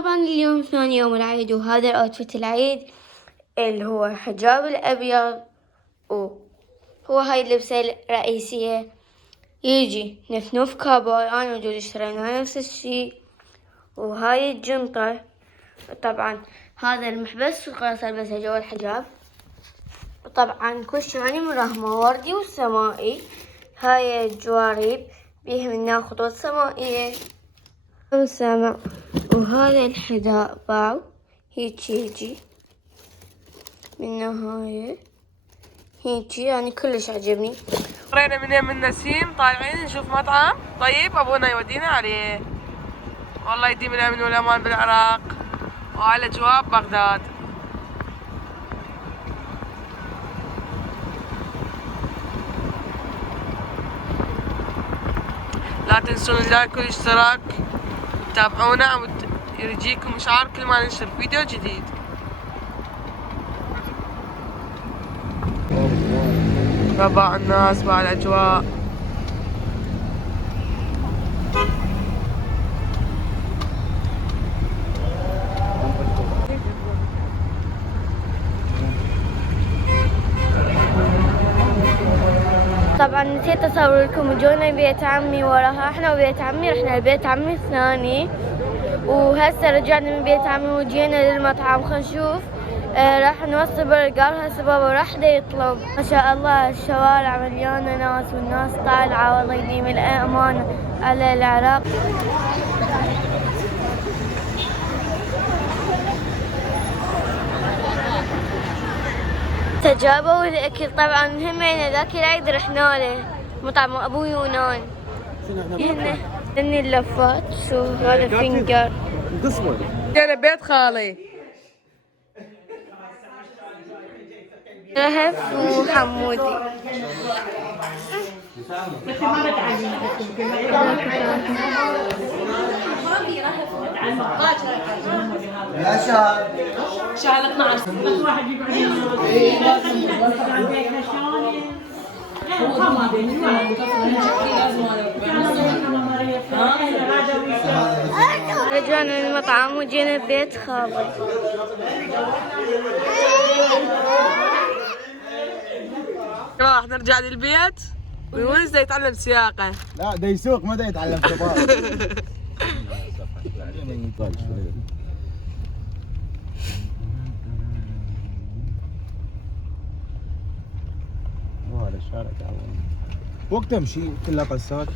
طبعا اليوم ثاني يوم العيد، وهذا الاوتفيت العيد اللي هو الحجاب الابيض، وهو هاي اللبسة الرئيسية. يجي نفنوف كابوي، انا وجوزي اشترينا نفس الشي. وهاي الجنطة، طبعا هذا المحبس وخلاص البسه جوا الحجاب. وطبعا كل شي يعني مرهمة وردي وسمائي. هاي الجوارب بيها منها خطوط سمائية وسمع. وهذا الحذاء باو هيجي يجي منه، هاي هيجي يعني كلش عجبني. طرينا من نسيم طالعين نشوف مطعم طيب ابونا يودينا عليه. والله يديم الامن والامان بالعراق وعلى جواب بغداد. لا تنسون اللايك والاشتراك، تابعونا يرجيكم اشعار كل ما ننشر فيديو جديد. ربع الناس مع الاجواء. طبعا نسيت اصور لكم، جونا بيت عمي وراها، احنا وبيت عمي رحنا لبيت عمي الثاني، وهسه رجعنا من بيت عمي وجينا للمطعم. خلينا نشوف راح نوصل برجر. هسه بابا راح يطلب. ما شاء الله الشوارع مليانة ناس، والناس طالعة، والله يديم الأمان على العراق. تجابوا الأكل طبعا. همين ذاك العيد رحنا له مطعم أبو يونان. هن اللفات. شو هذا فينجر. جينا بيت خالي رهف وحمودي. يا شهر شهر 12 بس واحد رجعنا من المطعم وجينا بيت خالي. راح نرجع للبيت ويونس دا يتعلم سياقة. لا دا يسوق ما دا يتعلم كبار. هذا الشارع وقت امشي كلها قصات.